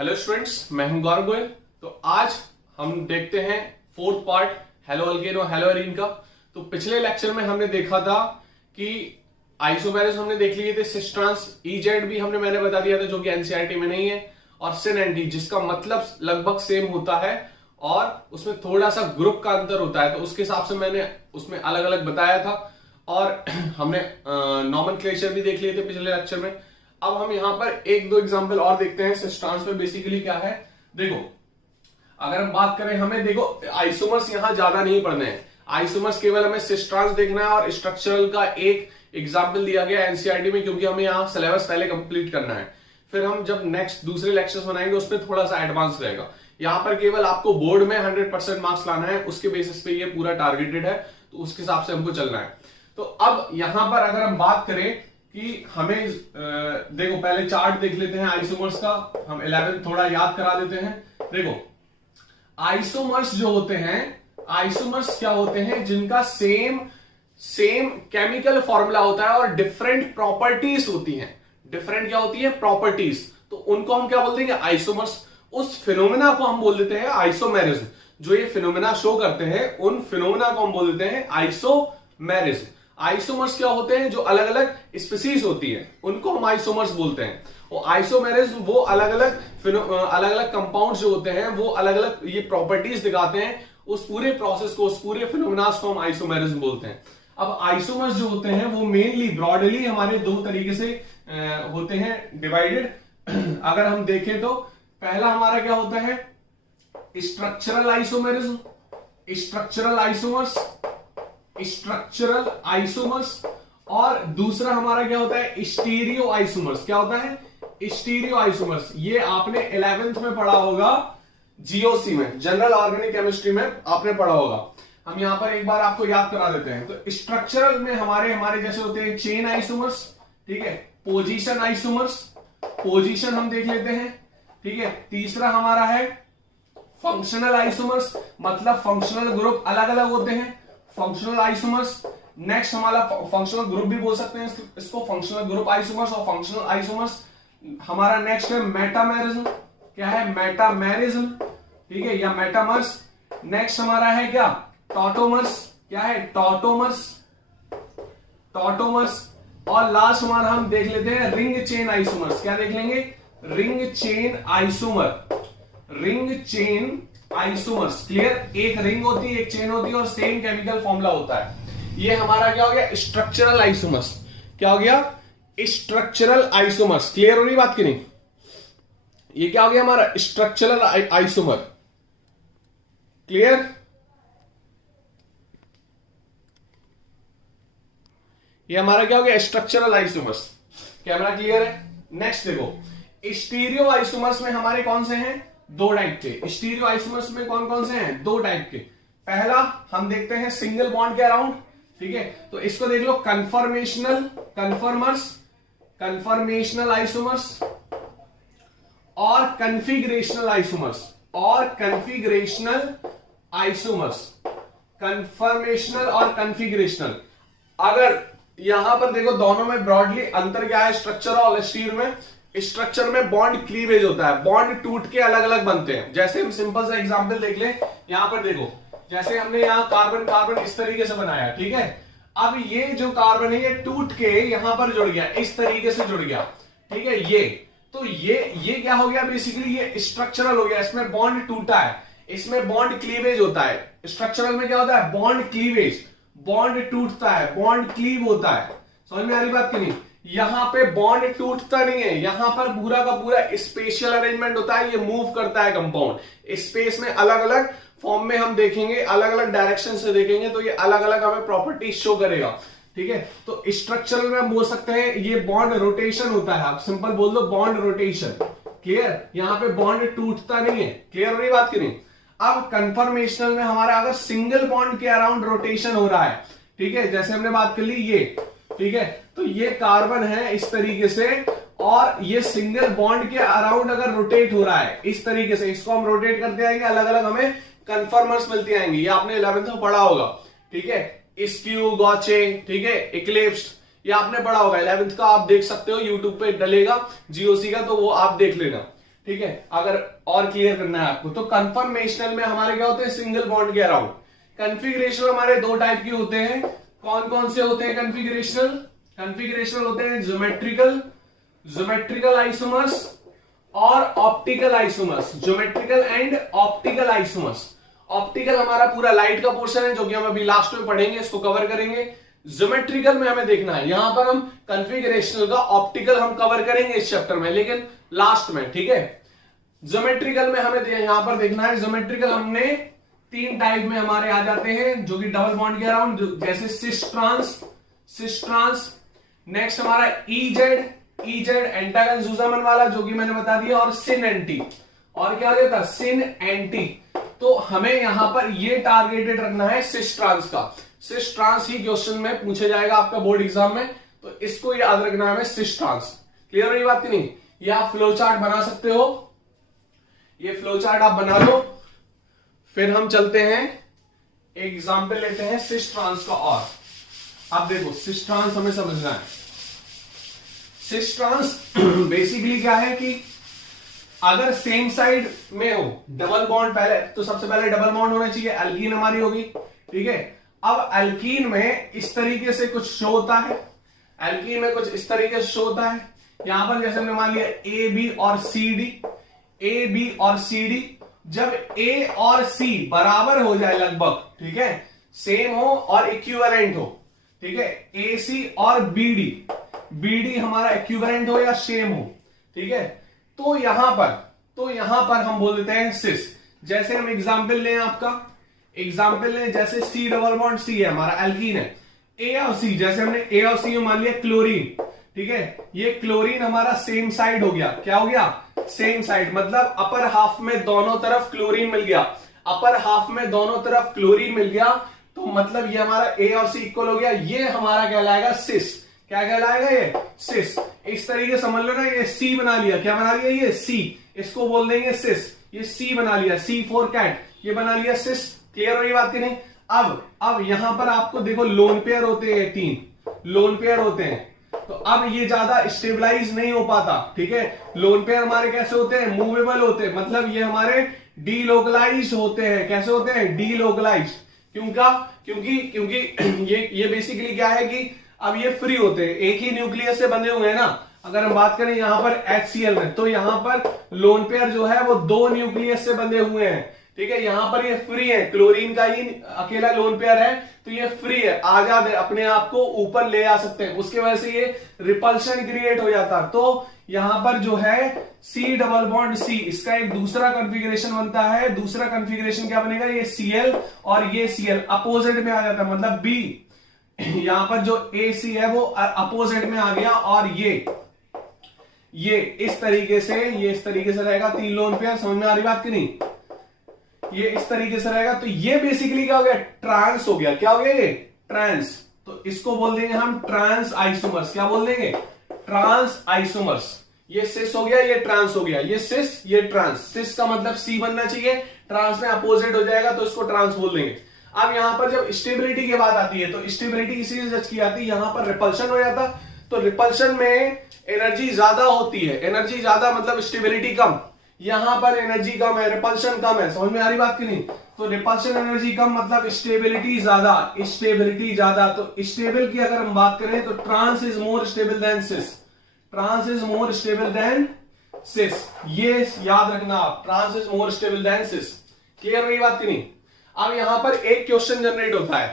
Hello students, मैं हूं गौरव गोयल। तो आज हम देखते हैं फोर्थ पार्ट हेलो अल्केन और हेलो एरीन का। तो पिछले लेक्चर में हमने देखा था कि आइसोमेरिज्म हमने देख लिए थे, सिस ट्रांस ईजेड भी मैंने बता दिया था जो कि एनसीईआरटी में नहीं है, और सिन एंटी जिसका मतलब लगभग सेम होता है और उसमें थोड़ा सा ग्रुप का अंतर होता है। तो उसके हिसाब से मैंने उसमें अलग अलग बताया था और हमने नॉमेनक्लेचर भी देख लिए थे पिछले लेक्चर में। अब हम यहां पर एक दो एग्जांपल और देखते हैं सिस ट्रांस में बेसिकली क्या है। देखो, अगर हम बात करें, हमें देखो आइसोमर्स यहां ज्यादा नहीं पढ़ने हैं, आइसोमर्स केवल हमें सिस ट्रांस देखना है और स्ट्रक्चरल का एक एग्जांपल दिया गया एनसीईआरटी में, क्योंकि हमें यहां सिलेबस पहले कंप्लीट करना है। फिर हम जब नेक्स्ट दूसरे लेक्चर्स बनाएंगे उसमें थोड़ा सा एडवांस रहेगा। यहां पर केवल आपको बोर्ड में 100% मार्क्स लाना है, उसके बेसिस पे ये पूरा टारगेटेड है, तो उसके हिसाब से हमको चलना है। तो अब यहां पर अगर हम बात करें कि हमें देखो, पहले चार्ट देख लेते हैं आइसोमर्स का, हम 11 थोड़ा याद करा देते हैं। देखो, आइसोमर्स जो होते हैं, आइसोमर्स क्या होते हैं, जिनका सेम केमिकल फॉर्मूला होता है और डिफरेंट प्रॉपर्टीज होती हैं। डिफरेंट क्या होती है? प्रॉपर्टीज। तो उनको हम क्या बोल देंगे? आइसोमर्स। उस फिनोमेना को हम बोल देते हैं आइसोमेरिज्म। जो ये फिनोमेना शो करते हैं उन फिनोमेना को हम बोल देते हैं आइसोमेरिज्म। आइसोमर्स क्या होते हैं? जो अलग अलग स्पीसीज होती है उनको हम आइसोमर्स बोलते हैं। और आइसोमेरिज्म वो अलग अलग कंपाउंड जो होते हैं वो अलग अलग ये प्रॉपर्टीज दिखाते हैं। उस पूरे प्रोसेस को, उस पूरे फिनोमेना को हम आइसोमेरिज्म बोलते हैं। अब आइसोमर्स जो होते हैं वो मेनली ब्रॉडली हमारे दो तरीके से होते हैं डिवाइडेड। अगर हम देखें तो पहला हमारा क्या होता है? Structural isomerism, structural isomers, structural isomers. और दूसरा हमारा क्या होता है? Stereo isomers. क्या होता है? Stereo isomers. ये आपने 11th में पढ़ा होगा, जीओसी में, जनरल ऑर्गेनिक केमिस्ट्री में आपने पढ़ा होगा। हम यहां पर एक बार आपको याद करा देते हैं। तो स्ट्रक्चरल में हमारे जैसे होते हैं चेन आइसोमर्स, ठीक है, पोजीशन आइसोमर्स, पोजीशन हम देख लेते हैं, ठीक है। तीसरा हमारा है फंक्शनल आइसोमर्स, मतलब फंक्शनल ग्रुप अलग अलग होते हैं, फंक्शनल आइसोमर्स। नेक्स्ट हमारा फंक्शनल ग्रुप भी बोल सकते हैं इसको, फंक्शनल ग्रुप आइसोमर्स और फंक्शनल आइसोमर्स। हमारा नेक्स्ट है मेटामेरिज्म। क्या है? मेटामेरिज्म, ठीक है, या मेटामर्स। नेक्स्ट हमारा है क्या? टॉटोमर्स। क्या है? Tautomers, tautomers. और लास्ट हमारा हम देख लेते हैं रिंग चेन आइसोमर्स। क्या देख लेंगे? Ring chain isomer, ring chain isomers. Clear? एक रिंग होती है, एक चेन होती है और सेम केमिकल फॉर्मूला होता है। ये हमारा क्या हो गया? Structural isomers. क्या हो गया? Structural isomers. क्लियर हो रही बात की नहीं? ये क्या हो गया हमारा? Structural isomer. क्लियर? ये हमारा क्या हो गया? Structural isomers. कैमरा क्लियर है? नेक्स्ट देखो, स्टीरियो आइसोमर्स में हमारे कौन से हैं? दो टाइप के। स्टीरियो आइसोमर्स में कौन कौन से हैं? दो टाइप के। पहला हम देखते हैं सिंगल बॉन्ड के अराउंड, ठीक है। तो इसको देख लो, कन्फर्मेशनल आइसोमर्स और कन्फिगरेशनल आइसोमर्स, और कन्फिगरेशनल आइसोमर्स, कन्फर्मेशनल और कन्फिगरेशनल। अगर यहां पर देखो, दोनों में ब्रॉडली अंतर क्या है? स्ट्रक्चर और स्टीरियो में, स्ट्रक्चर में बॉन्ड क्लीवेज होता है, बॉन्ड टूट के अलग अलग बनते हैं। जैसे हम सिंपल सा एग्जांपल देख लें, यहां पर देखो, जैसे हमने यहां कार्बन कार्बन इस तरीके से बनाया, ठीक है। अब ये जो कार्बन है ये टूट के यहां पर जुड़ गया, इस तरीके से जुड़ गया, ठीक है। ये क्या हो गया? बेसिकली ये स्ट्रक्चरल हो गया, इसमें बॉन्ड टूटा है, इसमें बॉन्ड क्लीवेज होता है। स्ट्रक्चरल में क्या होता है? बॉन्ड क्लीवेज, बॉन्ड टूटता है, बॉन्ड क्लीव होता है। समझ में आ रही बात की नहीं? यहां पे बॉन्ड टूटता नहीं है, यहां पर पूरा का पूरा स्पेशल अरेंजमेंट होता है, ये मूव करता है कंपाउंड स्पेस में, अलग अलग फॉर्म में हम देखेंगे, अलग अलग डायरेक्शन से देखेंगे तो ये अलग अलग हमें प्रॉपर्टी शो करेगा, ठीक है। तो स्ट्रक्चरल में हम बोल सकते हैं ये बॉन्ड रोटेशन होता है, आप सिंपल बोल दो बॉन्ड रोटेशन। क्लियर? यहां पे बॉन्ड टूटता नहीं है। क्लियर हो रही बात की नहीं? अब कन्फर्मेशनल में हमारा अगर सिंगल बॉन्ड के अराउंड रोटेशन हो रहा है, ठीक है, जैसे हमने बात कर ली ये, ठीक है, तो ये कार्बन है इस तरीके से, और ये सिंगल बॉन्ड के अराउंड अगर रोटेट हो रहा है इस तरीके से, इसको हम रोटेट करते आएंगे, अलग अलग हमें कन्फर्मर्स मिलती आएंगी। ये आपने 11th में पढ़ा होगा, ठीक है। स्क्यू, गॉचे, ठीक है, इक्लिप्स, ये आपने पढ़ा होगा 11th का, आप देख सकते हो यूट्यूब पे डलेगा जीओसी का, तो वो आप देख लेना, ठीक है, अगर और क्लियर करना है आपको तो कन्फर्मेशनल में हमारे क्या होते हैं, सिंगल बॉन्ड के अराउंड। कन्फिगरेशनल हमारे दो टाइप के होते हैं, कौन कौन से होते हैं कन्फिगरेशनल? कन्फिगरेशनल होते हैं ज्योमेट्रिकल आइसोमर्स और optical isomers, geometrical and optical isomers. Optical हमारा पूरा लाइट का पोर्शन है जो कि हम अभी लास्ट में पढ़ेंगे, इसको कवर करेंगे। ज्योमेट्रिकल में हमें देखना है, यहां पर हम कन्फिगरेशनल का ऑप्टिकल हम कवर करेंगे इस चैप्टर में, लेकिन लास्ट में, ठीक है। ज्योमेट्रिकल में हमें यहां पर देखना है, ज्योमेट्रिकल हमने तीन टाइप में हमारे आ जाते हैं जो कि डबल बॉन्ड के अराउंड, जैसे सिस ट्रांस। नेक्स्ट हमारा ईजेड एंटागन जूजामन वाला जो कि मैंने बता दिया, और सिन एंटी। और क्या हो जाता, सिन एंटी। तो हमें यहां पर ये टारगेटेड रखना है सिस ट्रांस का। सिस ट्रांस ही क्वेश्चन में पूछा जाएगा आपका बोर्ड एग्जाम में, तो इसको याद रखना है हमें, सिस ट्रांस। क्लियर हुई बात की नहीं? ये आप फ्लो चार्ट बना सकते हो, ये फ्लो चार्ट आप बना लो। फिर हम चलते हैं, एक एग्जाम्पल लेते हैं सिस ट्रांस का। और अब देखो सिस ट्रांस हमें समझना है। सिस ट्रांस बेसिकली क्या है कि अगर सेम साइड में हो, डबल बॉन्ड, पहले तो सबसे पहले डबल बॉन्ड होना चाहिए, एल्कीन हमारी होगी, ठीक है। अब एल्कीन में इस तरीके से कुछ शो होता है, एल्कीन में कुछ इस तरीके से शो होता है। यहां पर जैसे हमने मान लिया ए बी और सी डी, जब ए और सी बराबर हो जाए लगभग, ठीक है, सेम हो और इक्विवेलेंट हो, ठीक है, ए सी और बी डी हमारा इक्विवेलेंट हो या सेम हो, ठीक है, तो यहां पर हम बोल देते हैं सिस। जैसे हम एग्जाम्पल लें, आपका एग्जाम्पल लें, जैसे सी डबल बॉन्ड सी है हमारा, एल्कीन है, ए और सी, जैसे हमने ए और सी मान लिया क्लोरीन, ठीक है, ये क्लोरीन हमारा सेम साइड हो गया। क्या हो गया? सेम साइड, मतलब अपर हाफ में दोनों तरफ क्लोरीन मिल गया, अपर हाफ में दोनों तरफ क्लोरीन मिल गया, तो मतलब ये हमारा ए और सी इक्वल हो गया। ये हमारा कहलाएगा सिस। क्या कहलाएगा? ये सिस। इस तरीके समझ लो ना, ये सी बना लिया, क्या बना लिया? ये सी, इसको बोल देंगे सिस। ये सी बना लिया, सी फॉर कैट, ये बना लिया सिस। क्लियर हो रही बात की नहीं? अब यहां पर आपको देखो लोन पेयर होते हैं, 3 लोन पेयर होते हैं, तो अब ये ज्यादा स्टेबलाइज नहीं हो पाता, ठीक है। लोन पेयर हमारे कैसे होते हैं? मूवेबल होते हैं, मतलब ये हमारे डीलोकलाइज्ड होते हैं। कैसे होते हैं? डीलोकलाइज्ड। क्योंकि ये बेसिकली क्या है कि अब ये फ्री होते हैं, एक ही न्यूक्लियस से बने हुए हैं ना। अगर हम बात करें यहां पर HCl में, तो यहां पर लोन पेयर जो है वो 2 न्यूक्लियस से बंधे हुए हैं, ठीक है। यहां पर ये फ्री है, क्लोरीन का ही अकेला लोन पेयर है, तो ये फ्री है, आजाद है, अपने आप को ऊपर ले आ सकते हैं। उसके वजह से ये रिपल्शन क्रिएट हो जाता। तो यहां पर जो है सी डबल बॉन्ड सी, इसका एक दूसरा कॉन्फ़िगरेशन बनता है। दूसरा कॉन्फ़िगरेशन क्या बनेगा? ये Cl और ये Cl अपोजिट में आ जाता है, मतलब B, यहां पर जो AC है वो अपोजिट में आ गया, और ये इस तरीके से रहेगा। 3 लोन पेयर, समझ में आ रही बात की नहीं? ये इस तरीके से रहेगा, तो ये बेसिकली क्या हो गया? ट्रांस हो गया। क्या हो गया? ये ट्रांस। तो इसको बोल देंगे हम ट्रांस आइसोमर्स। क्या बोल देंगे? Trans isomers. ये सिस हो गया, ये ट्रांस हो गया, ये सिस, ये ट्रांस। सिस का मतलब सी बनना चाहिए, ट्रांस में अपोजिट हो जाएगा, तो इसको ट्रांस बोल देंगे। अब यहां पर जब स्टेबिलिटी की बात आती है, तो स्टेबिलिटी इसी से जज की जाती है। यहां पर रिपल्शन हो जाता, तो रिपल्शन में एनर्जी ज्यादा होती है, एनर्जी ज्यादा मतलब स्टेबिलिटी कम। यहां पर एनर्जी कम है, रिपल्शन कम है, समझ में आ रही बात की नहीं? तो रिपल्शन एनर्जी कम मतलब स्टेबिलिटी ज्यादा, स्टेबिलिटी ज्यादा। तो स्टेबल की अगर हम बात करें तो trans is more stable than cis, trans is more stable than cis. ये याद रखना आप, trans is more stable than cis. Clear रही बात की नहीं? अब यहां पर एक क्वेश्चन जनरेट होता है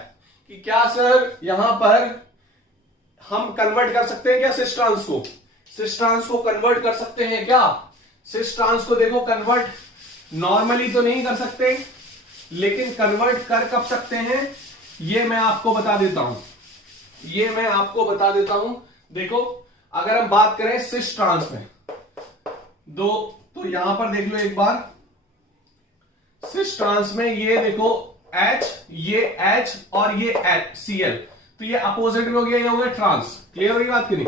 कि क्या सर यहां पर हम कन्वर्ट कर सकते हैं क्या सिस ट्रांस को? सिस ट्रांस को कन्वर्ट कर सकते हैं क्या? सिस ट्रांस को देखो कन्वर्ट नॉर्मली तो नहीं कर सकते, लेकिन कन्वर्ट कर कब सकते हैं ये मैं आपको बता देता हूं। देखो अगर हम बात करें सिस ट्रांस में तो यहां पर देख लो एक बार, सिस ट्रांस में ये देखो H, ये H और ये Cl, तो ये अपोजिट में हो गया, ये हो गया ट्रांस। क्लियर हो गई बात की नहीं?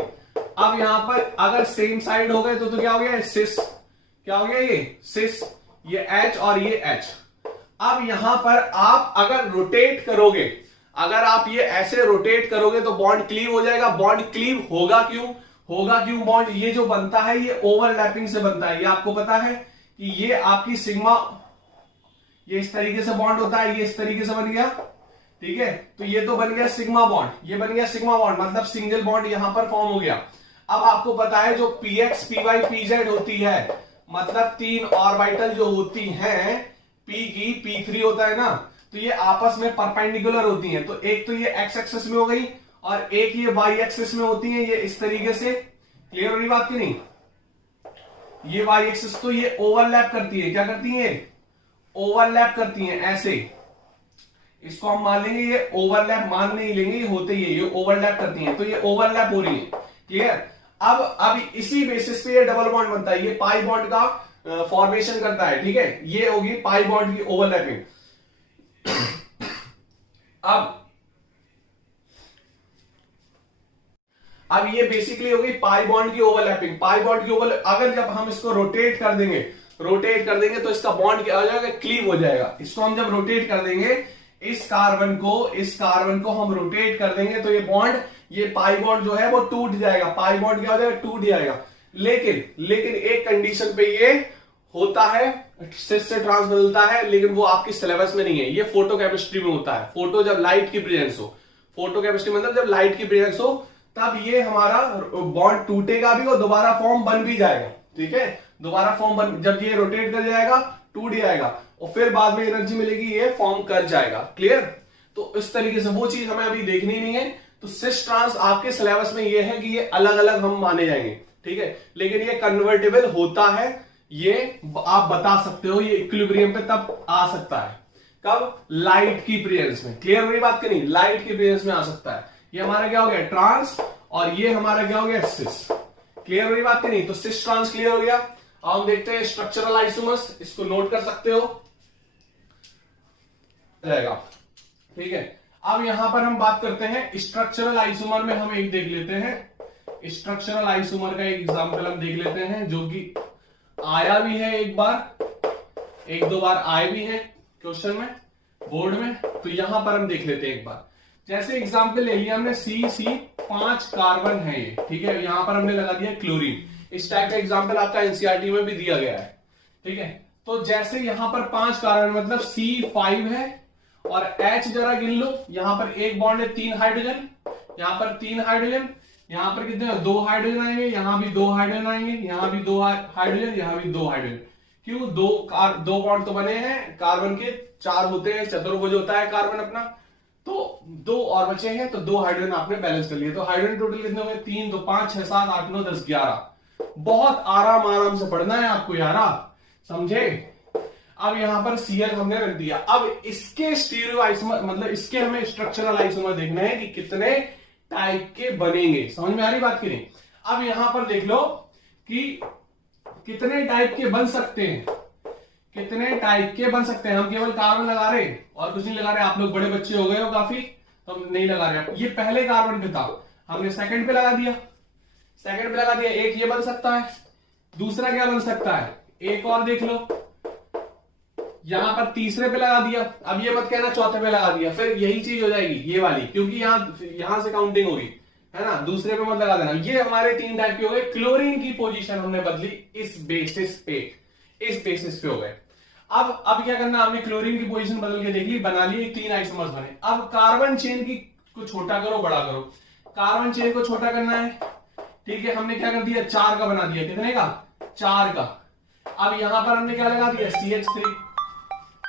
अब यहां पर अगर सेम साइड हो गए तो क्या हो गया? सिस। क्या हो गया? ये सिस, ये H और ये H। अब यहां पर आप अगर रोटेट करोगे, अगर आप ये ऐसे रोटेट करोगे तो बॉन्ड क्लीव हो जाएगा। बॉन्ड क्लीव होगा क्यों? होगा क्यों बॉन्ड? ये जो बनता है ये ओवरलैपिंग से बनता है। ये आपको पता है कि ये आपकी सिग्मा, ये इस तरीके से बॉन्ड होता है, ये इस तरीके से बन गया, ठीक है। तो ये तो बन गया सिग्मा बॉन्ड, ये बन गया सिग्मा बॉन्ड, मतलब सिंगल बॉन्ड यहां पर फॉर्म हो गया। अब आपको पता है जो px py pz होती है, मतलब 3 ऑर्बिटल जो होती हैं, p की p3 होता है ना, तो ये आपस में परपेंडिकुलर होती हैं। तो एक तो ये x एक्सिस में हो गई और एक ये y एक्सिस में होती है, ये इस तरीके से। क्लियर हो रही बात की नहीं? ये y एक्सिस तो ये ओवरलैप करती है, क्या करती है? ओवरलैप करती हैं ऐसे। इसको हम मान लेंगे, ये ओवरलैप मान नहीं लेंगे, ये होते ही है, ये ओवरलैप करती हैं, तो ये ओवरलैप हो रही है। क्लियर? अब इसी बेसिस पे ये डबल बॉन्ड बनता है, ये पाई बॉन्ड का फॉर्मेशन करता है, ठीक है। ये होगी पाई बॉन्ड की ओवरलैपिंग। अब ये बेसिकली होगी पाई बॉन्ड की ओवरलैपिंग। पाई बॉन्ड की ओवरलैप, अगर जब हम इसको रोटेट कर देंगे तो इसका बॉन्ड क्या हो जाएगा? क्लीव हो जाएगा। इसको हम जब रोटेट कर देंगे, इस कार्बन को हम रोटेट कर देंगे, तो ये बॉन्ड, ये पाई बॉन्ड जो है वो टूट जाएगा। पाई बॉन्ड क्या हो जाएगा? टूट जाएगा। लेकिन एक कंडीशन पे ये होता है, सिस से ट्रांस बदलता है, लेकिन वो आपकी सिलेबस में नहीं है। ये फोटो केमिस्ट्री में होता है। फोटो जब लाइट की प्रेजेंस हो, फोटो केमिस्ट्री मतलब जब लाइट की प्रेजेंस हो, तब ये हमारा बॉन्ड टूटेगा भी और दोबारा फॉर्म बन भी जाएगा, ठीक है। दोबारा फॉर्म बन, जब ये रोटेट कर जाएगा, टूट जाएगा और फिर बाद में एनर्जी मिलेगी, ये फॉर्म कर जाएगा। क्लियर? तो इस तरीके से वो चीज हमें अभी देखनी नहीं है। तो सिस ट्रांस आपके सिलेबस में ये है कि ये अलग अलग हम माने जाएंगे, ठीक है। लेकिन ये कन्वर्टेबल होता है, ये आप बता सकते हो, ये इक्विलिब्रियम पे तब आ सकता है। कब? लाइट की प्रेजेंस में। क्लियर हो रही बात की नहीं? लाइट की प्रेजेंस में आ सकता है। ये हमारा क्या हो गया? ट्रांस, और ये हमारा क्या हो गया? सिस। क्लियर हो रही बात की नहीं? तो सिस ट्रांस क्लियर हो गया। अब हम देखते हैं स्ट्रक्चरल आइसोमर्स, इसको नोट कर सकते हो जाएगा, ठीक है। अब यहां पर हम बात करते हैं स्ट्रक्चरल आइसोमर में, हम एक देख लेते हैं स्ट्रक्चरल आइसोमर का एक एग्जांपल हम देख लेते हैं, जो कि आया भी है एक दो बार आए भी है क्वेश्चन में, बोर्ड में। तो यहां पर हम देख लेते हैं एक बार। जैसे एग्जांपल ले लिया हमने, C 5 कार्बन है ये, ठीक है। यहां पर हमने लगा दिया क्लोरीन। इस टाइप का एग्जांपल आपका एनसीईआरटी में भी दिया गया है, ठीक है। तो जैसे यहां पर 5 कार्बन मतलब C5 है, और H जरा गिन लो। यहां पर एक बॉन्ड है, 3 हाइड्रोजन, यहां पर 3 हाइड्रोजन, यहां पर कितने? 2 हाइड्रोजन आएंगे, यहां भी 2 हाइड्रोजन आएंगे, यहां भी 2 हाइड्रोजन, यहां भी 2 हाइड्रोजन। क्यों? दो बॉन्ड तो बने हैं कार्बन के, 4 होते हैं, चतुर्भुज होता है कार्बन अपना, तो 2 और बचे हैं, तो 2 हाइड्रोजन आपने बैलेंस कर लिया। तो हाइड्रोजन टोटल कितने हुए? 3, 2, 5, 6, 7, 8, 9, 10, 11। बहुत आराम से पढ़ना है आपको यारा, समझे। अब यहां पर Cl हमने रख दिया। अब इसके स्टीरियो आइसोमर, मतलब इसके हमें स्ट्रक्चरल आइसोमर देखना है कि कितने टाइप के बनेंगे। समझ में आ रही बात की नहीं? अब यहां पर देख लो कि कितने टाइप के बन सकते हैं, कितने टाइप के बन सकते हैं। हम केवल कार्बन लगा रहे और कुछ नहीं लगा रहे। आप लोग बड़े बच्चे हो गए हो काफी, तो हम नहीं लगा रहे। ये पहले कार्बन पे था, हमने सेकंड पे लगा दिया, एक ये बन सकता है। दूसरा क्या बन सकता है? एक और देख लो, यहां पर तीसरे पे लगा दिया। अब ये मत कहना चौथे पे लगा दिया, फिर यही चीज हो जाएगी ये वाली, क्योंकि यहां से काउंटिंग होगी, है ना। दूसरे पे मत लगा देना। ये हमारे 3 टाइप के हो गए। क्लोरीन की पोजीशन हमने बदली इस बेसिस पे हो गए। अब क्या करना, हमने क्लोरीन की पोजीशन बदल के देख ली, बना ली, 3 आइसोमर्स बने। अब कार्बन चेन को छोटा करो, बड़ा करो। कार्बन चेन को छोटा करना है, ठीक है। हमने क्या कर दिया? 4 का बना दिया। कितने का? 4 का। अब यहां पर हमने क्या लगा दिया? CH3,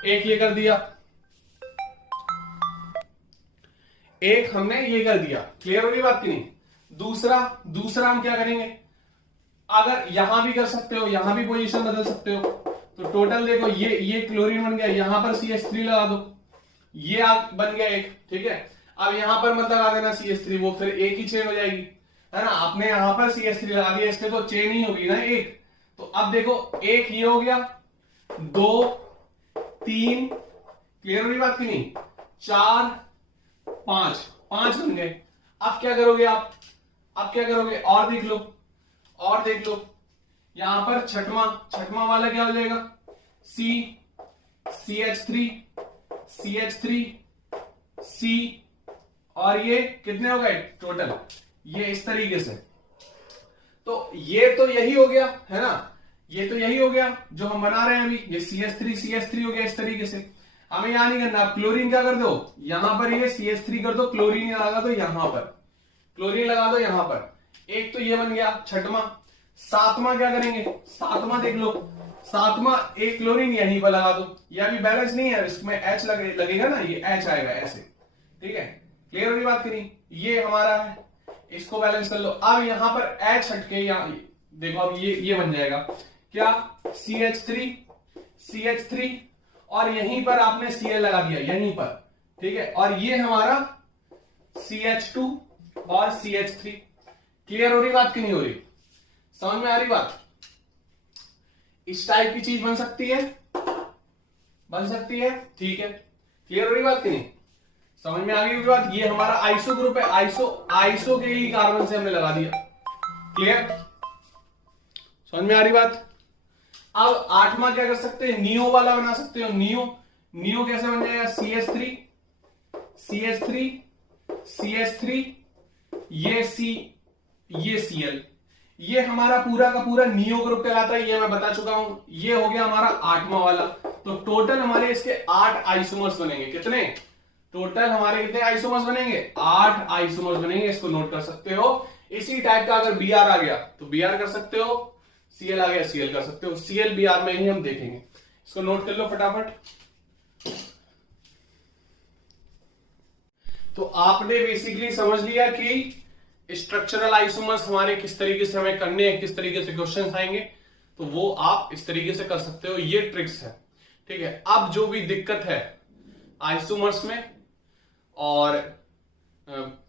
एक ये कर दिया, एक हमने ये कर दिया। क्लियर हो रही बात की नहीं? दूसरा हम क्या करेंगे? अगर यहां भी कर सकते हो, यहां भी पोजीशन बदल सकते हो। तो टोटल देखो, ये क्लोरीन बन गया, यहां पर CH3 लगा दो, ये बन गया एक, ठीक है। अब यहां पर मत लगा देना CH3, वो फिर एक ही चेन हो जाएगी, है ना। आपने यहां पर CH3 लगा दिया, इससे तो चेन ही होगी ना एक। तो अब देखो, एक ये हो गया, 2, 3, क्लियर हो रही बात की नहीं? 4, 5 बन गए। अब क्या करोगे आप? और देख लो, यहां पर छठवां वाला क्या हो जाएगा? CH3, C, और ये कितने हो गए टोटल? ये इस तरीके से। तो ये तो यही हो गया है ना, ये तो यही हो गया जो हम बना रहे हैं अभी, ये CH3 हो गया इस तरीके से। हमें यहां नहीं करना, क्लोरीन क्या कर दो, यहां पर ये CH3 कर दो, क्लोरीन लगा दो यहां पर, क्लोरीन लगा दो यहां पर। एक तो ये बन गया छठवां। सातवां क्या करेंगे, सातवां देख लो, सातवां एक क्लोरीन यहीं पर लगा दो, यह भी बैलेंस नहीं है, इसमें H लगेगा ना, ये H आएगा ऐसे, ठीक है, क्लियर हो रही बात की नहीं। ये हमारा है, इसको बैलेंस कर लो। अब यहां पर H हटके यहां देखो, अब ये बन जाएगा क्या, CH3 और यहीं पर आपने Cl लगा दिया यहीं पर, ठीक है, और ये हमारा CH2 और CH3। क्लियर हो रही बात कि नहीं हो रही, समझ में आ रही बात। इस टाइप की चीज बन सकती है, बन सकती है, ठीक है, क्लियर हो रही बात कि नहीं, समझ में आ गई बात। ये हमारा आइसो ग्रुप है, आइसो के ही कार्बन से हमने लगा दिया, क्लियर, समझ में आ रही बात। अब आठवां क्या कर सकते हैं, नियो वाला बना सकते हो, नियो कैसे बन जाएगा, CH3 ये Cl, ये हमारा पूरा का पूरा नियो ग्रुप कहलाता है, ये मैं बता चुका हूं। ये हो गया हमारा आठवां वाला। तो टोटल हमारे इसके 8 आइसोमर्स बनेंगे, कितने टोटल हमारे कितने आइसोमर्स बनेंगे, 8 आइसोमर्स बनेंगे, इसको नोट कर सकते हो। इसी टाइप का अगर Br आ गया तो Br कर सकते हो, Cl आ गया Cl कर सकते हो, Cl Br में ही हम देखेंगे, इसको नोट कर लो फटाफट। तो आपने बेसिकली समझ लिया कि स्ट्रक्चरल आइसोमर्स हमारे किस तरीके से हमें करने हैं, किस तरीके से क्वेश्चन आएंगे, तो वो आप इस तरीके से कर सकते हो, ये ट्रिक्स है, ठीक है। अब जो भी दिक्कत है आइसोमर्स में, और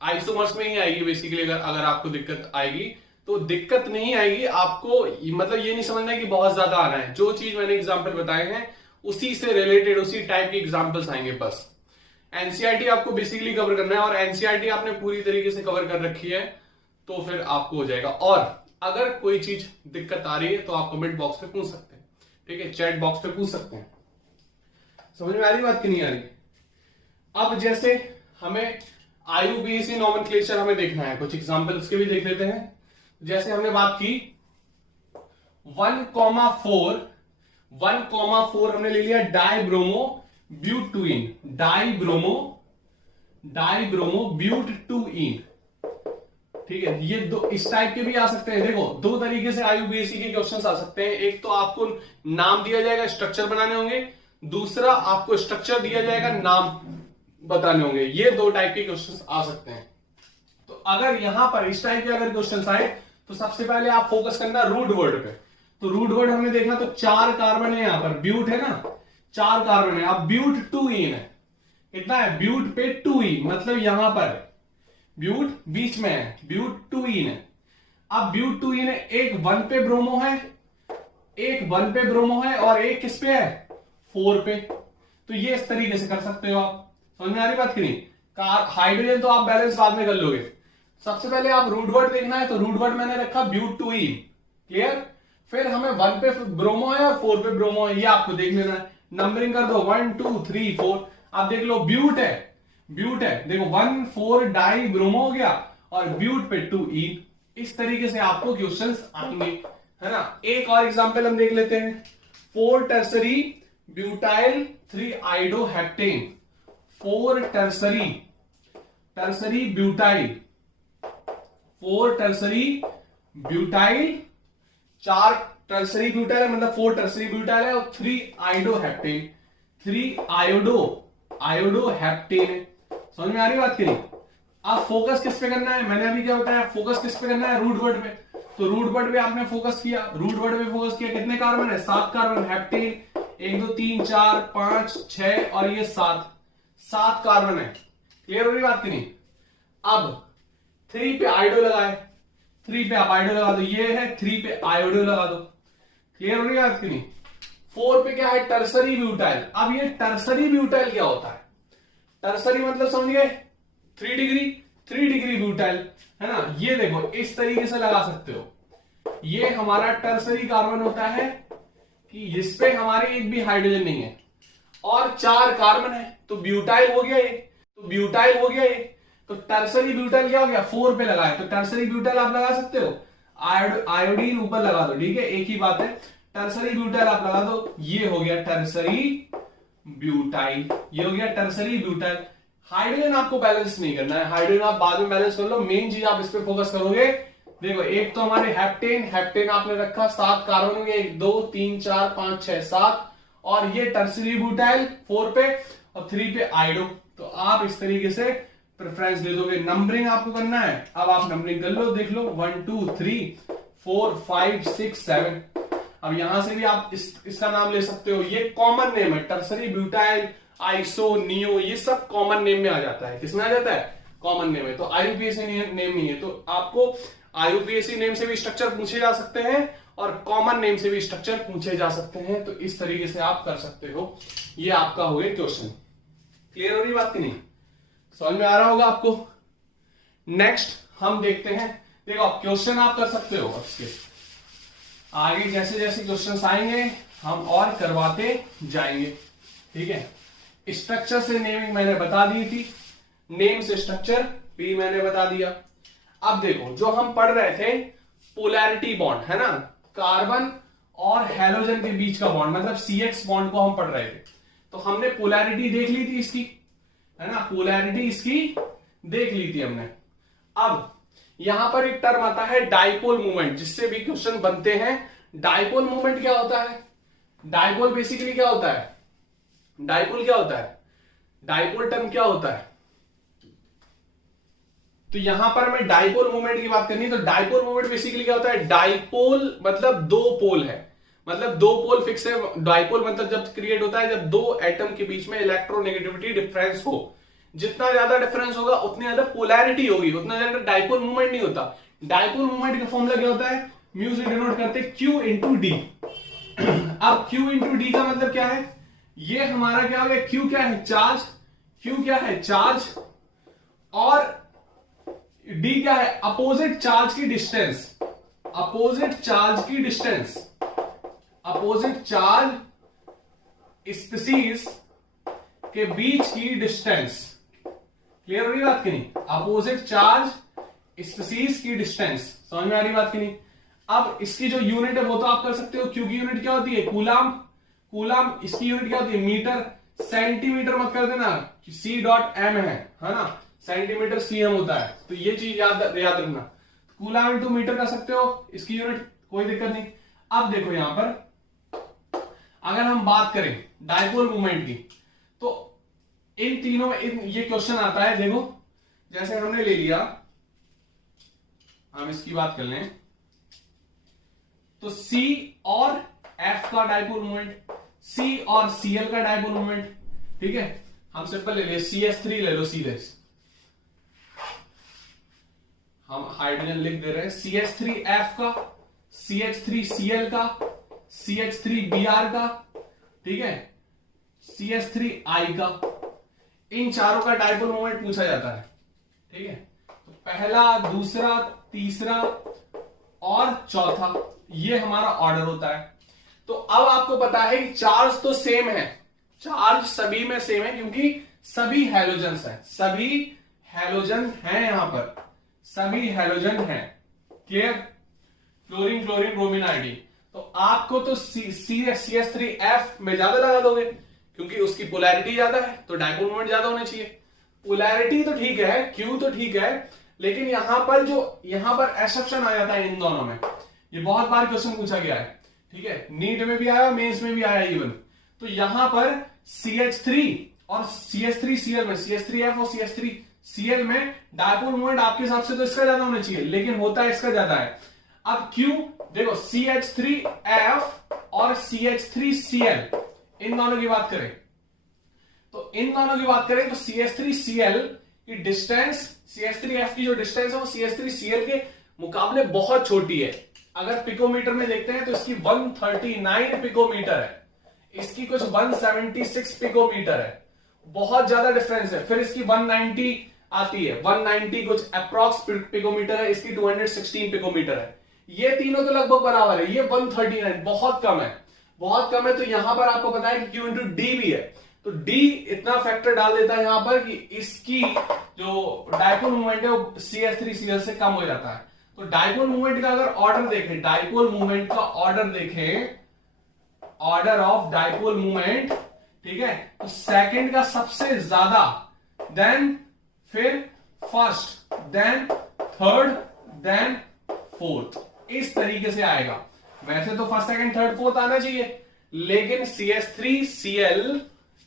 आइसोमर्स में ही आएगी बेसिकली, अगर आपको दिक्कत आएगी तो दिक्कत नहीं आएगी आपको, मतलब ये नहीं समझना कि बहुत ज्यादा आना है, जो चीज मैंने एग्जाम्पल बताए हैं उसी से रिलेटेड उसी टाइप के एग्जाम्पल्स आएंगे बस। एनसीईआरटी आपको बेसिकली कवर करना है, और एनसीईआरटी आपने पूरी तरीके से कवर कर रखी है तो फिर आपको हो जाएगा। और अगर कोई चीज दिक्कत आ रही है तो आप कमेंट बॉक्स पे पूछ सकते हैं, ठीक है, चैट बॉक्स पे पूछ सकते हैं। समझ में आ रही बात कि नहीं आ रही। अब जैसे हमें IUPAC नॉमेनक्लेचर हमें देखना है, कुछ एग्जाम्पल उसके भी देख लेते हैं। जैसे हमने बात की 1,4 हमने ले लिया डाइब्रोमो ब्यूटुइन, डाइब्रोमो ब्यूटुइन, ठीक है। ये दो इस टाइप के भी आ सकते हैं। देखो दो तरीके से IUPAC के क्वेश्चंस आ सकते हैं, एक तो आपको नाम दिया जाएगा, स्ट्रक्चर बनाने होंगे, दूसरा आपको स्ट्रक्चर दिया जाएगा, नाम बताने होंगे। ये दो टाइप के क्वेश्चंस आ सकते हैं। तो अगर यहां पर इस टाइप के अगर क्वेश्चंस आए तो सबसे पहले आप फोकस करना रूट वर्ड पे। तो रूट वर्ड हमने देखा तो 4 कार्बन है, यहां पर ब्यूट है ना, 4 कार्बन है। अब ब्यूट-2ईन है, कितना है, ब्यूट पे 2ई, मतलब यहां पर ब्यूट बीच में है, ब्यूट-2ईन है। अब ब्यूट-2ईन है, एक 1 पे ब्रोमो है, एक 1 पे ब्रोमो है, और एक किस पे है, 4 पे। तो ये इस तरीके से कर सकते हो आप। समझ में आ रही बात की नहीं। हाइड्रोजन तो आप बैलेंस बाद में कर लोगे, सबसे पहले आप रूट वर्ड देखना है। तो रूट वर्ड मैंने रखा ब्यूट-2ईन, क्लियर। फिर हमें 1 पे ब्रोमो है और 4 पे ब्रोमो है, ये आपको देख लेना है। नंबरिंग कर दो 1 2 3 4। अब देख लो ब्यूट है, देखो 1 4 डाई ब्रोमो हो गया, और ब्यूट पे 2ईन। इस तरीके से आपको क्वेश्चंस आएंगे, है ना। एक और एग्जांपल हम देख लेते हैं, 4 tertiary butyl 3 आइडोहेप्टेन, 4 tertiary butyl, 4 tertiary butyl, 4 tertiary butyl मतलब 4 टर्सरी ब्यूटाइल है, और 3 आइडोहेप्टेन, 3 आयोडोहेप्टेन है। समझ में आ रही बात की नहीं। अब फोकस किस पे करना है, मैंने अभी क्या बताया, फोकस किस पे करना है, रूट वर्ड पे। तो रूट वर्ड पे आपने फोकस किया, कितने कार्बन है, 7 कार्बन, हेप्टेन 1 2 3 4 5 6 और ये 7 कार्बन है। क्लियर हो रही बात की नहीं। अब 3 पे आयोडो लगाए, 3 पे आप आयोडो लगा दो, ये है 3 पे आयोडो लगा दो। क्लियर हो रही बात की नहीं। 4 पे क्या है, टर्सरी ब्यूटाइल। अब ये टर्सरी ब्यूटाइल क्या होता है, टर्सरी मतलब समझिए 3 डिग्री ब्यूटाइल, है ना। ये देखो इस तरीके से लगा सकते हो, ये हमारा टर्सरी कार्बन होता है कि जिसपे हमारे एक भी हाइड्रोजन नहीं है, और 4 कार्बन है, तो ब्यूटाइल हो गया ये, तो टर्सरी ब्यूटाइल क्या हो गया, 4 पे लगाए, तो टर्सरी ब्यूटाइल आप लगा सकते हो। आयोडीन ऊपर लगा दो, ठीक है, एक ही बात है। टर्सरी ब्यूटाइल आप लगा दो, ये हो गया टर्सरी ब्यूटाइल, ये हो गया टर्सरी ब्यूटाइल। हाइड्रोजन आपको बैलेंस नहीं करना है, हाइड्रोजन आप बाद में बैलेंस कर लो, मेन चीज आप इस पे फोकस करोगे। देखो एक तो हमारे हेप्टेन, हेप्टेन आपने रखा 7 कार्बन में, 1 2 3 4 5 6 7, और ये टर्सरी ब्यूटाइल 4 पे और 3 पे आयोडो। तो आप इस तरीके से प्रेफरेंस दे दोगे। नंबरिंग आपको करना है, अब आप नंबरिंग कर लो, देख लो 1 2 3 4 5 6 7। अब यहां से भी आप इसका नाम ले सकते हो, ये कॉमन नेम है, टर्सरी ब्यूटाइल, आइसो, नियो, ये सब कॉमन नेम में आ जाता है। किसमें आ जाता है? कॉमन नेम है। तो आईयूपीएसी नेम नहीं है, तो आपको आईयूपीएसी नेम से भी स्ट्रक्चर पूछे जा सकते हैं और कॉमन नेम से भी स्ट्रक्चर पूछे जा सकते हैं। तो इस तरीके से आप कर सकते हो। ये आपका हो गया क्वेश्चन। क्लियर हो रही बात की नहीं? समझ में आ रहा होगा आपको। नेक्स्ट हम देखते हैं, देखो क्वेश्चन आप कर सकते हो, इसके आगे जैसे जैसे क्वेश्चन आएंगे हम और करवाते जाएंगे, ठीक है। स्ट्रक्चर से नेमिंग मैंने बता दी थी, नेम से स्ट्रक्चर भी मैंने बता दिया। अब देखो जो हम पढ़ रहे थे पोलैरिटी बॉन्ड, है ना, कार्बन और हैलोजन के बीच का बॉन्ड, मतलब CX बॉन्ड को हम पढ़ रहे थे। तो हमने पोलैरिटी देख ली थी इसकी, है ना, पोलैरिटी इसकी देख ली थी हमने। अब यहां पर एक टर्म आता है डाइपोल मूवमेंट, जिससे भी क्वेश्चन बनते हैं। डाइपोल मूवमेंट क्या होता है? डाइपोल बेसिकली क्या होता है? डाइपोल क्या होता है? डाइपोल टर्म क्या होता है? तो यहां पर हमें डाइपोल मूवमेंट की बात करनी है। तो डाइपोल मूवमेंट बेसिकली क्या होता है? डाइपोल मतलब दो पोल है, मतलब दो पोल फिक्स है। डाइपोल मतलब जब क्रिएट होता है जब दो एटम के बीच में इलेक्ट्रोनेगेटिविटी डिफरेंस हो। जितना ज्यादा डिफरेंस होगा उतनी ज्यादा पोलैरिटी होगी, उतना ज्यादा डाइपोल मूवमेंट नहीं होता। डाइपोल मूवमेंट का फॉर्मूला क्या होता है? म्यू से डिनोट करते हैं Q इंटू डी। अब Q इंटू डी का मतलब क्या है? ये हमारा क्या हो गया? Q क्या है? चार्ज। Q क्या है? चार्ज। और D क्या है? अपोजिट चार्ज की डिस्टेंस। अपोजिट चार्ज की डिस्टेंस, अपोजिट चार्ज स्पीसीज के बीच की डिस्टेंस। क्लियर हो रही बात की नहीं? अपोजिट चार्ज स्पीसीज की डिस्टेंस। समझ में आ रही बात की नहीं? अब इसकी जो यूनिट है वो तो आप कर सकते हो। क्यू की यूनिट क्या होती है? कूलाम। कूलाम इसकी यूनिट क्या होती है? मीटर। सेंटीमीटर मत कर देना, C.m है ना, सेंटीमीटर CM होता है। तो ये चीज याद रखना। कूलाम इंटू मीटर कर सकते हो, इसकी यूनिट कोई दिक्कत नहीं। अब देखो यहां पर अगर हम बात करें डाइपोल मूवमेंट की, तो इन तीनों में ये क्वेश्चन आता है। देखो जैसे हमने ले लिया, हम इसकी बात कर लें तो C और F का डाइपोल मूवमेंट, C और Cl का डाइपोल मूवमेंट, ठीक है। हम सिंपल ले लिए CH3 ले लो सीधे, हम हाइड्रोजन लिख दे रहे हैं CH3F का, CH3Cl का, CH3Br का, ठीक है, CH3I का। इन चारों का डाइपोल मोमेंट पूछा जाता है, ठीक है। तो पहला, दूसरा, तीसरा और चौथा, ये हमारा ऑर्डर होता है। तो अब आपको पता है कि चार्ज तो सेम है, चार्ज सभी में सेम है क्योंकि सभी हैलोजन्स हैं, सभी हैलोजन हैं, यहां पर सभी हैलोजन हैं। Clear? Chlorine, chlorine, bromine, iodine. तो आपको तो CH3F में ज्यादा लगा दोगे क्योंकि उसकी पोलैरिटी ज्यादा है, तो डाइपोल मोमेंट ज्यादा होना चाहिए। पोलैरिटी तो ठीक है, क्यू तो ठीक है, लेकिन यहां पर एक्सेप्शन आ जाता है इन दोनों में। ये बहुत बार क्वेश्चन पूछा गया है, ठीक है, नीट में भी आया, मेंस में भी आया इवन। तो यहां पर CH3 और CH3Cl में, CH3F और CH3Cl में डाइपोल मोमेंट आपके हिसाब से तो इसका ज्यादा होना चाहिए, लेकिन होता है इसका ज्यादा है। अब Q देखो, CH3F और CH3Cl, इन दोनों की बात करें तो CH3Cl की डिस्टेंस, CH3F की जो डिस्टेंस है वो CH3Cl के मुकाबले बहुत छोटी है। अगर पिकोमीटर में देखते हैं तो इसकी 139 पिकोमीटर है, इसकी कुछ 176 पिकोमीटर है, बहुत ज्यादा डिफरेंस है। फिर इसकी 190 आती है, 190 कुछ अप्रॉक्स पिकोमीटर है, इसकी 216 पिकोमीटर है। ये तीनों तो लगभग बराबर है, ये 139 बहुत कम है, बहुत कम है। तो यहां पर आपको पता है कि Q इंटू डी भी है, तो D इतना फैक्टर डाल देता है यहां पर कि इसकी जो डाइपोल मोमेंट है वो CH3Cl से कम हो जाता है। तो तो डाइपोल मूवमेंट का अगर ऑर्डर देखें, डाइपोल मूवमेंट का ऑर्डर देखें, ऑर्डर ऑफ डाइपोल मूवमेंट, ठीक है, तो सेकंड का सबसे ज्यादा, देन फिर first, then third, then fourth, इस तरीके से आएगा। वैसे तो फर्स्ट सेकंड थर्ड फोर्थ आना चाहिए, लेकिन CH3Cl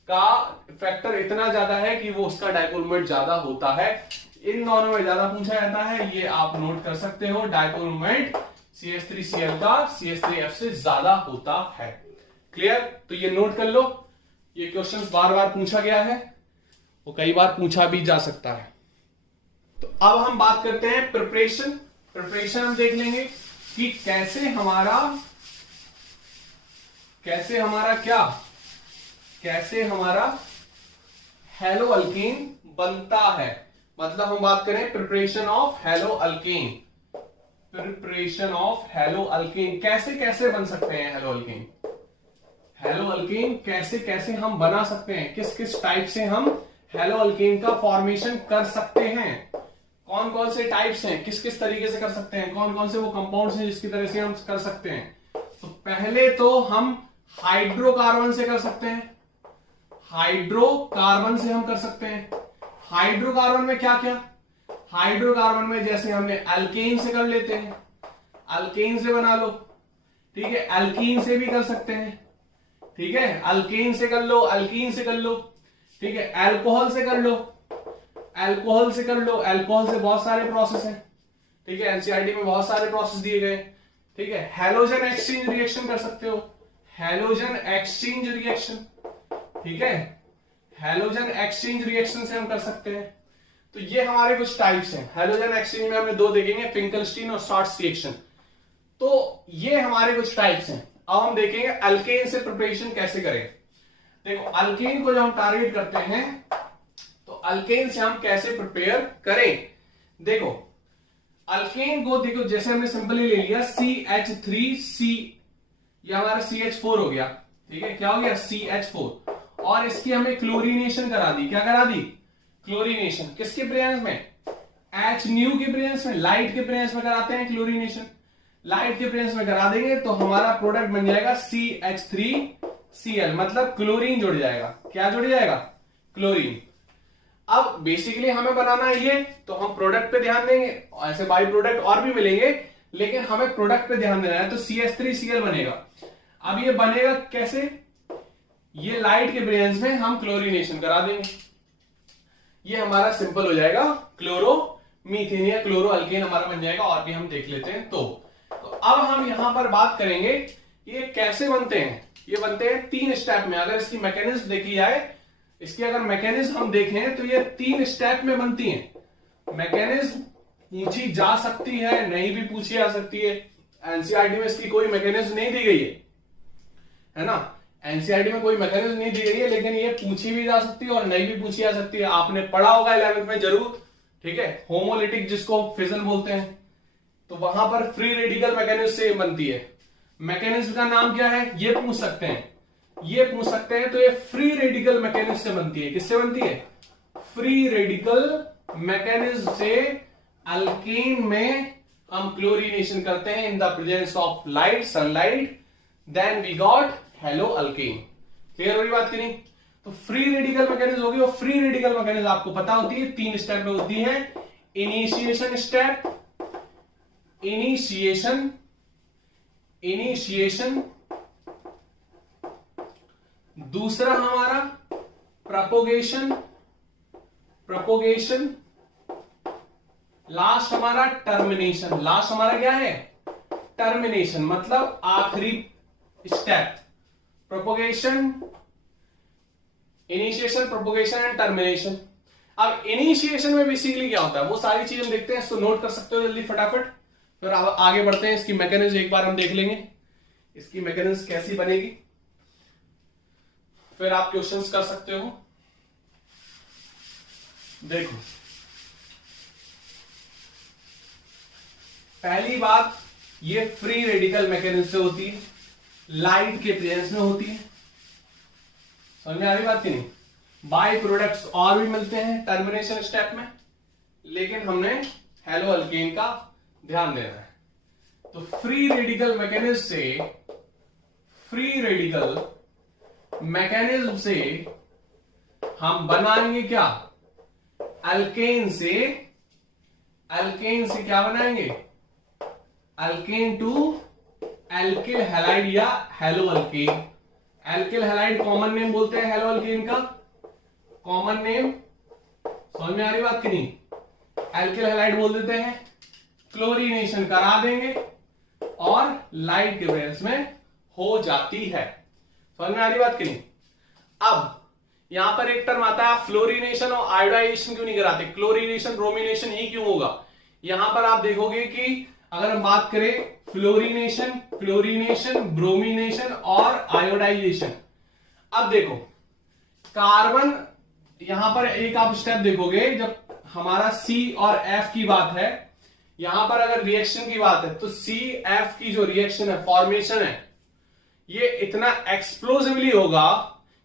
का फैक्टर इतना ज्यादा है कि वो उसका डाइपोल मोमेंट ज्यादा होता है। इन दोनों में ज्यादा पूछा जाता है, ये आप नोट कर सकते हो। डाइपोल मोमेंट CH3Cl का CH3F से ज्यादा होता है। क्लियर? तो ये नोट कर लो, ये क्वेश्चन बार बार पूछा गया है, वो कई बार पूछा भी जा सकता है। तो अब हम बात करते हैं प्रिपरेशन। प्रिपरेशन हम देख लेंगे कि कैसे हमारा हेलो अल्केन बनता है। मतलब हम बात करें preparation of hello alkane. Preparation of hello alkane कैसे कैसे बन सकते हैं हेलो अल्केन। हेलो अल्केन कैसे कैसे हम बना सकते हैं, किस किस टाइप से हम हेलो अल्केन का फॉर्मेशन कर सकते हैं, कौन कौन से टाइप्स हैं, किस किस तरीके से कर सकते हैं, कौन कौन से वो कंपाउंड्स हैं जिसकी तरह से हम कर सकते हैं। तो पहले तो हम हाइड्रोकार्बन से कर सकते हैं, हाइड्रोकार्बन से हम कर सकते हैं। हाइड्रोकार्बन में क्या क्या, हाइड्रोकार्बन में जैसे हमने अल्केन से कर लेते हैं, अल्केन से बना लो, ठीक है, अल्कीन से भी कर सकते हैं, ठीक है, अल्केन से कर लो, अल्कीन से कर लो, ठीक है, अल्कोहल से कर लो, अल्कोहल से कर लो, अल्कोहल से बहुत सारे प्रोसेस हैं, ठीक है, एनसीईआरटी में बहुत सारे प्रोसेस दिए गए, ठीक है। हैलोजन एक्सचेंज रिएक्शन कर सकते हो, हैलोजन एक्सचेंज रिएक्शन, ठीक है, हैलोजन एक्सचेंज रिएक्शन से हम कर सकते हैं। तो ये हमारे कुछ टाइप्स हैं। हैलोजन एक्सचेंज में हमें दो देखेंगे, फिंकलस्टीन और शॉर्ट्स रिएक्शन। तो ये हमारे कुछ टाइप्स हैं। अब हम देखेंगे अल्केन से प्रिपरेशन कैसे करें। देखो, अल्केन को जब हम टारगेट करते हैं तो अल्केन से हम कैसे प्रिपेयर करें। देखो, अल्केन को देखो, जैसे हमने सिंपली ले लिया CH3C, ये हमारा CH4 हो गया, ठीक है, क्या हो गया CH4, और इसकी हमें क्लोरीनेशन करा दी। क्या करा दी? क्लोरीनेशन। किसके प्रेजेंस में? HNu के प्रेजेंस में, लाइट के प्रेजेंस में कराते हैं क्लोरीनेशन। लाइट के प्रेजेंस में करा देंगे तो हमारा प्रोडक्ट बन जाएगा CH3Cl, मतलब क्लोरीन जुड़ जाएगा। क्या जुड़ जाएगा? क्लोरीन। अब बेसिकली हमें बनाना है ये, तो हम प्रोडक्ट पे ध्यान देंगे, ऐसे बाई प्रोडक्ट और भी मिलेंगे, लेकिन हमें प्रोडक्ट पे ध्यान देना है। तो CH3Cl बनेगा। अब ये बनेगा कैसे? ये लाइट के प्रेजेंस में हम क्लोरीनेशन करा देंगे, ये हमारा सिंपल हो जाएगा, क्लोरोमीथेन या क्लोरो अल्केन हमारा बन जाएगा। और भी हम देख लेते हैं। तो अब हम यहां पर बात करेंगे ये कैसे बनते हैं। ये बनते हैं 3 स्टेप में। अगर इसकी मैकेनिज्म देखी जाए, इसकी अगर मैकेनिज्म हम देखें तो ये 3 स्टेप में बनती हैं। मैकेनिज्म पूछी जा सकती है, नहीं भी पूछी जा सकती है। एनसीईआरटी में इसकी कोई मैकेनिज्म नहीं दी गई है ना, एनसीईआरटी में कोई मैकेनिज्म नहीं दी गई है, लेकिन ये पूछी भी जा सकती है और नहीं भी पूछी जा सकती है। आपने पढ़ा होगा 11th में जरूर, ठीक है, होमोलिटिक जिसको फिजल बोलते हैं, तो वहां पर फ्री रेडिकल मैकेनिज्म से बनती है। मैकेनिज्म का नाम क्या है ये पूछ सकते हैं, ये पूछ सकते हैं। तो ये फ्री रेडिकल मैकेनिज्म से बनती है। किससे बनती है? फ्री रेडिकल मैकेनिज्म से अल्केन में हम क्लोरीनेशन करते हैं in the presence of light, sunlight, then we got halo alkane. Clear हो रही बात की नहीं? तो फ्री रेडिकल मैकेनिज्म होगी, और फ्री रेडिकल मैकेनिज्म आपको पता होती है 3 स्टेप में होती है। इनिशिएशन स्टेप, इनिशिएशन, दूसरा हमारा प्रोपोगेशन, लास्ट हमारा टर्मिनेशन। लास्ट हमारा क्या है? टर्मिनेशन, मतलब आखिरी step. Propagation, initiation, propagation and termination. अब इनिशिएशन में बेसिकली क्या होता है वो सारी चीज हम देखते हैं, इसको नोट कर सकते हो जल्दी फटाफट। फिर आगे बढ़ते हैं, इसकी मैकेनिज्म एक बार हम देख लेंगे, इसकी मैकेनिज्म कैसी बनेगी, फिर आप क्वेश्चंस कर सकते हो। देखो, पहली बात, ये फ्री रेडिकल मैकेनिज्म से होती है, लाइट के प्रेजेंस में होती है। समझ में आ रही बात की नहीं? बाई प्रोडक्ट्स और भी मिलते हैं टर्मिनेशन स्टेप में, लेकिन हमने हेलो अल्केन का ध्यान देना है। तो फ्री रेडिकल मैकेनिज्म से हम बनाएंगे क्या? अल्केन से क्या बनाएंगे? अल्केन टू एल्किल हैलाइड या hello alkane. Alkyl halide common name बोलते हैं हेलो अल्केन का, कॉमन नेम समझ में आ रही बात की नहीं? एल्किल हैलाइड बोल देते हैं। क्लोरीनेशन करा देंगे और लाइट डिफरेंस में हो जाती है। समझ में आ रही बात की नहीं? अब यहां पर एक टर्म आता है फ्लोरीनेशन और आयोडाइजेशन क्यों नहीं कराते? क्लोरीनेशन ब्रोमिनेशन ही क्यों होगा? यहां पर आप देखोगे कि अगर हम बात करें क्लोरीनेशन, ब्रोमिनेशन और आयोडाइजेशन। अब देखो कार्बन, यहां पर एक आप स्टेप देखोगे, जब हमारा C और F की बात है, यहां पर अगर रिएक्शन की बात है तो CF की जो रिएक्शन है, फॉर्मेशन है, ये इतना एक्सप्लोसिवली होगा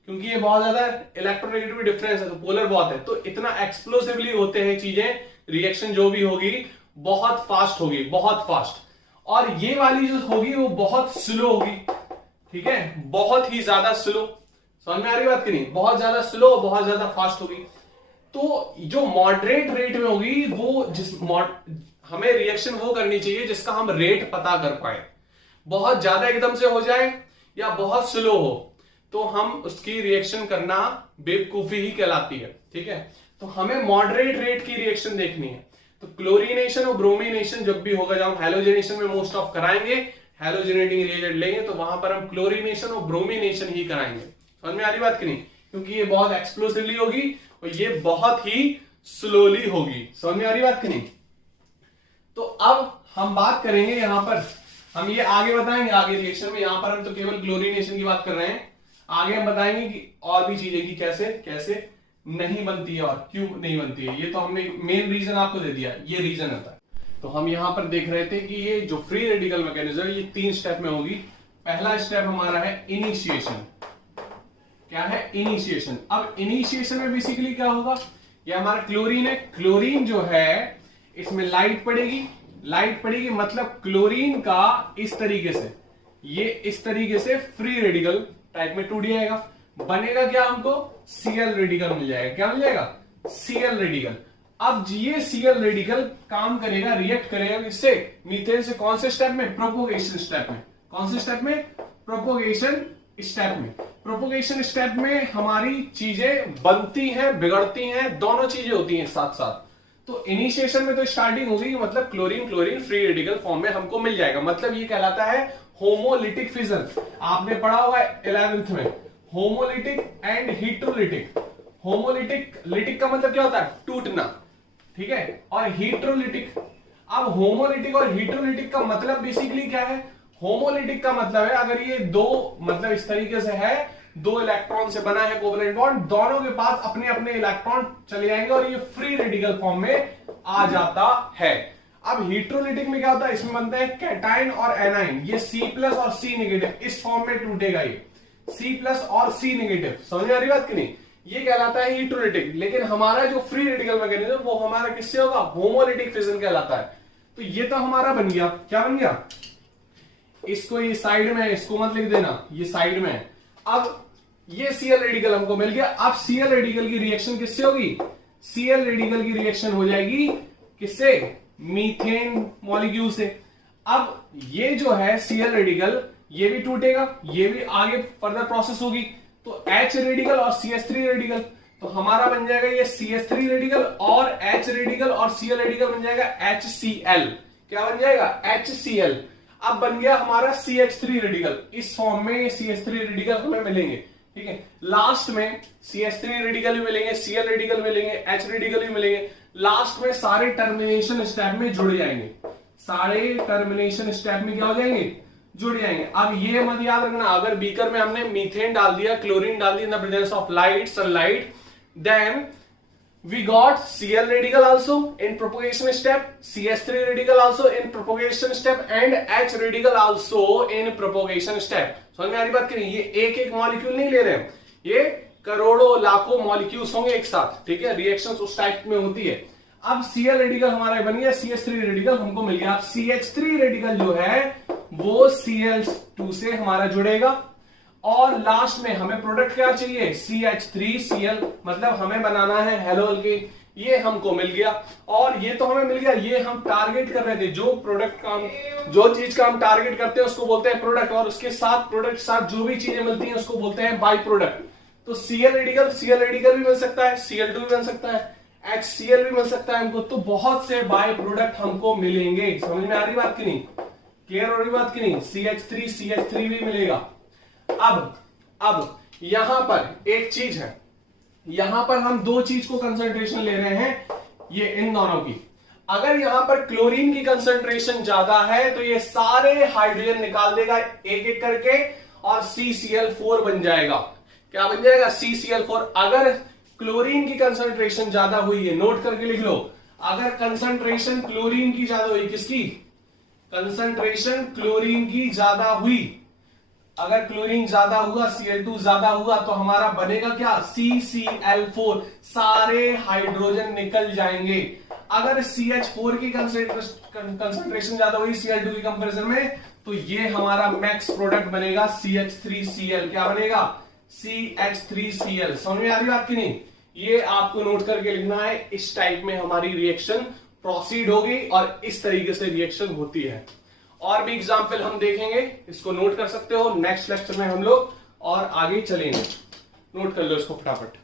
क्योंकि ये बहुत ज्यादा इलेक्ट्रोनेगेटिव डिफरेंस है, तो पोलर बहुत है, तो इतना एक्सप्लोसिवली होते हैं चीजें, रिएक्शन जो भी होगी बहुत फास्ट होगी, बहुत फास्ट। और ये वाली जो होगी वो बहुत स्लो होगी, ठीक है, बहुत ही ज्यादा स्लो। समझ में आ रही बात की नहीं? बहुत ज्यादा स्लो, बहुत ज्यादा फास्ट होगी। तो जो मॉडरेट रेट में होगी वो हमें रिएक्शन वो करनी चाहिए जिसका हम रेट पता कर पाए। बहुत ज्यादा एकदम से हो जाए या बहुत स्लो हो तो हम उसकी रिएक्शन करना बेवकूफी ही कहलाती है, ठीक है। तो हमें मॉडरेट रेट की रिएक्शन देखनी है। तो क्लोरीनेशन और ब्रोमिनेशन जब भी होगा, जब हम हैलोजेनेशन में मोस्ट ऑफ कराएंगे, हैलोजेनेटिंग रिएजेंट लेंगे तो वहां पर हम क्लोरीनेशन और ब्रोमिनेशन ही कराएंगे। समझ में आ रही बात की नहीं? क्योंकि ये बहुत एक्सप्लोसिवली होगी और ये बहुत ही स्लोली होगी। समझ में आ रही बात की नहीं? तो अब हम बात करेंगे यहां पर, हम ये आगे बताएंगे आगे रिएक्शन में। यहां पर हम तो केवल क्लोरीनेशन की बात कर रहे हैं, आगे हम बताएंगे कि और भी चीजें की कैसे कैसे नहीं बनती है और क्यों नहीं बनती है। ये तो हमने मेन रीजन आपको दे दिया, ये रीजन होता है। तो हम यहां पर देख रहे थे कि ये जो फ्री रेडिकल मैकेनिज्म ये 3 स्टेप में होगी। पहला स्टेप हमारा है इनिशिएशन। क्या है? इनिशिएशन। अब इनिशिएशन में बेसिकली क्या होगा, ये हमारा क्लोरीन है, क्लोरीन जो है इसमें लाइट पड़ेगी, मतलब क्लोरीन का इस तरीके से, ये इस तरीके से फ्री रेडिकल टाइप में टूट जाएगा। बनेगा क्या? हमको Cl रेडिकल मिल जाएगा। क्या मिल जाएगा? Cl radical. अब ये Cl रेडिकल काम करेगा, रिएक्ट करेगा किससे? मीथेन से। कौन से स्टेप में? प्रोपोगेशन स्टेप में। कौन से स्टेप में? प्रोपोगेशन स्टेप में। प्रोपोगेशन स्टेप में हमारी चीजें बनती हैं, बिगड़ती हैं, दोनों चीजें होती हैं साथ साथ। तो इनिशिएशन में तो स्टार्टिंग होगी, मतलब क्लोरीन फ्री रेडिकल फॉर्म में हमको मिल जाएगा। मतलब ये कहलाता है होमोलिटिक फिजन। आपने पढ़ा होगा 11th में, होमोलिटिक एंड हीट्रोलिटिक। लिटिक का मतलब क्या होता है? टूटना, ठीक है, और हीट्रोलिटिक। अब होमोलिटिक और हीट्रोलिटिक का मतलब बेसिकली क्या है? होमोलिटिक का मतलब है अगर ये दो, मतलब इस तरीके से है, 2 इलेक्ट्रॉन से बना है कोवलेंट बॉन्ड, दोनों के पास अपने अपने इलेक्ट्रॉन चले जाएंगे और ये फ्री रेडिकल फॉर्म में आ जाता है। अब हीट्रोलिटिक में क्या होता है? इसमें बनता है कैटाइन और एनाइन, ये C+ और C नेगेटिव, इस फॉर्म में टूटेगा ये C+ और C नेगेटिव। समझ में आ रही बात कि नहीं? ये कहलाता है हीट्रोलिटिक। लेकिन हमारा जो फ्री रेडिकल मैकेनिज्म वो हमारा किससे होगा? होमोलिटिक फिजन कहलाता है। तो ये तो हमारा बन गया। क्या बन गया? इसको ये साइड में, इसको मत लिख देना, ये साइड में है। अब ये Cl रेडिकल हमको मिल गया। अब Cl रेडिकल की रिएक्शन किससे होगी? Cl रेडिकल की रिएक्शन हो जाएगी किससे? मीथेन मॉलिक्यूल से। अब ये जो है Cl रेडिकल, ये भी टूटेगा, ये भी आगे फर्दर प्रोसेस होगी, तो H रेडिकल और CH3 रेडिकल, तो हमारा बन जाएगा ये CH3 रेडिकल और H रेडिकल और Cl रेडिकल बन जाएगा HCl। क्या बन जाएगा? HCl। अब बन गया हमारा CH3 रेडिकल। इस फॉर्म में CH3 रेडिकल हमें मिलेंगे, ठीक है। लास्ट में CH3 रेडिकल भी मिलेंगे, Cl रेडिकल मिलेंगे, H रेडिकल भी मिलेंगे। लास्ट में सारे टर्मिनेशन स्टेप में जुड़ जाएंगे। सारे टर्मिनेशन स्टेप में क्या हो जाएंगे? जुड़ जाएंगे। अब ये मत याद रखना, अगर बीकर में हमने मीथेन डाल दिया, क्लोरीन डाल दिया in the presence of light, sunlight, then we got Cl radical also in propagation step, CH3 radical also in propagation step and H radical also in propagation step। समझ में आ रही बात की नहीं? ये एक एक मॉलिक्यूल नहीं ले रहे हैं, ये करोड़ों लाखों मॉलिक्यूल्स होंगे एक साथ, ठीक है। रिएक्शंस उस टाइप में होती है। अब Cl रेडिकल हमारा बन गया, CH3 रेडिकल हमको मिल गया। अब CH3 रेडिकल जो है वो Cl2 से हमारा जुड़ेगा और लास्ट में हमें प्रोडक्ट क्या चाहिए, CH3Cl, मतलब हमें बनाना है हेलो अल्केन। ये हमको मिल गया और ये तो हमें मिल गया, ये हम टारगेट कर रहे थे। जो प्रोडक्ट का हम, जो चीज का हम टारगेट करते हैं उसको बोलते हैं प्रोडक्ट, और उसके साथ प्रोडक्ट साथ जो भी चीजें मिलती हैं उसको बोलते हैं बाई प्रोडक्ट। तो Cl रेडिकल भी मिल सकता है, Cl2 भी मिल सकता है, HCl भी मिल सकता है हमको। तो बहुत से बाई प्रोडक्ट हमको मिलेंगे। समझ में आ रही बात की नहीं, क्लियर हो रही बात की नहीं। CH3 भी मिलेगा। अब यहां पर एक चीज है, यहां पर हम दो चीज को कंसंट्रेशन ले रहे हैं, ये इन दोनों की। अगर यहां पर क्लोरीन की कंसंट्रेशन ज्यादा है तो ये सारे हाइड्रोजन निकाल देगा एक एक करके और CCl4 बन जाएगा। क्या बन जाएगा, CCl4। अगर क्लोरीन की कंसंट्रेशन ज्यादा हुई है, नोट करके लिख लो, अगर कंसंट्रेशन क्लोरीन की ज्यादा हुई, किसकी, कंसंट्रेशन क्लोरीन की ज्यादा हुई, अगर क्लोरीन ज्यादा हुआ, Cl2 ज्यादा हुआ, तो हमारा बनेगा क्या, CCl4, सारे हाइड्रोजन निकल जाएंगे। अगर CH4 की कंसंट्रेशन ज्यादा हुई Cl2 की कंपैरिजन में, तो ये हमारा मैक्स प्रोडक्ट बनेगा CH3Cl। क्या बनेगा, CH3Cl। समझ में आ रही बात की नहीं, ये आपको नोट करके लिखना है। इस टाइप में हमारी रिएक्शन प्रोसीड होगी और इस तरीके से रिएक्शन होती है। और भी एग्जाम्पल हम देखेंगे, इसको नोट कर सकते हो नेक्स्ट लेक्चर में हम लोग और आगे चलेंगे। नोट कर लो इसको फटाफट।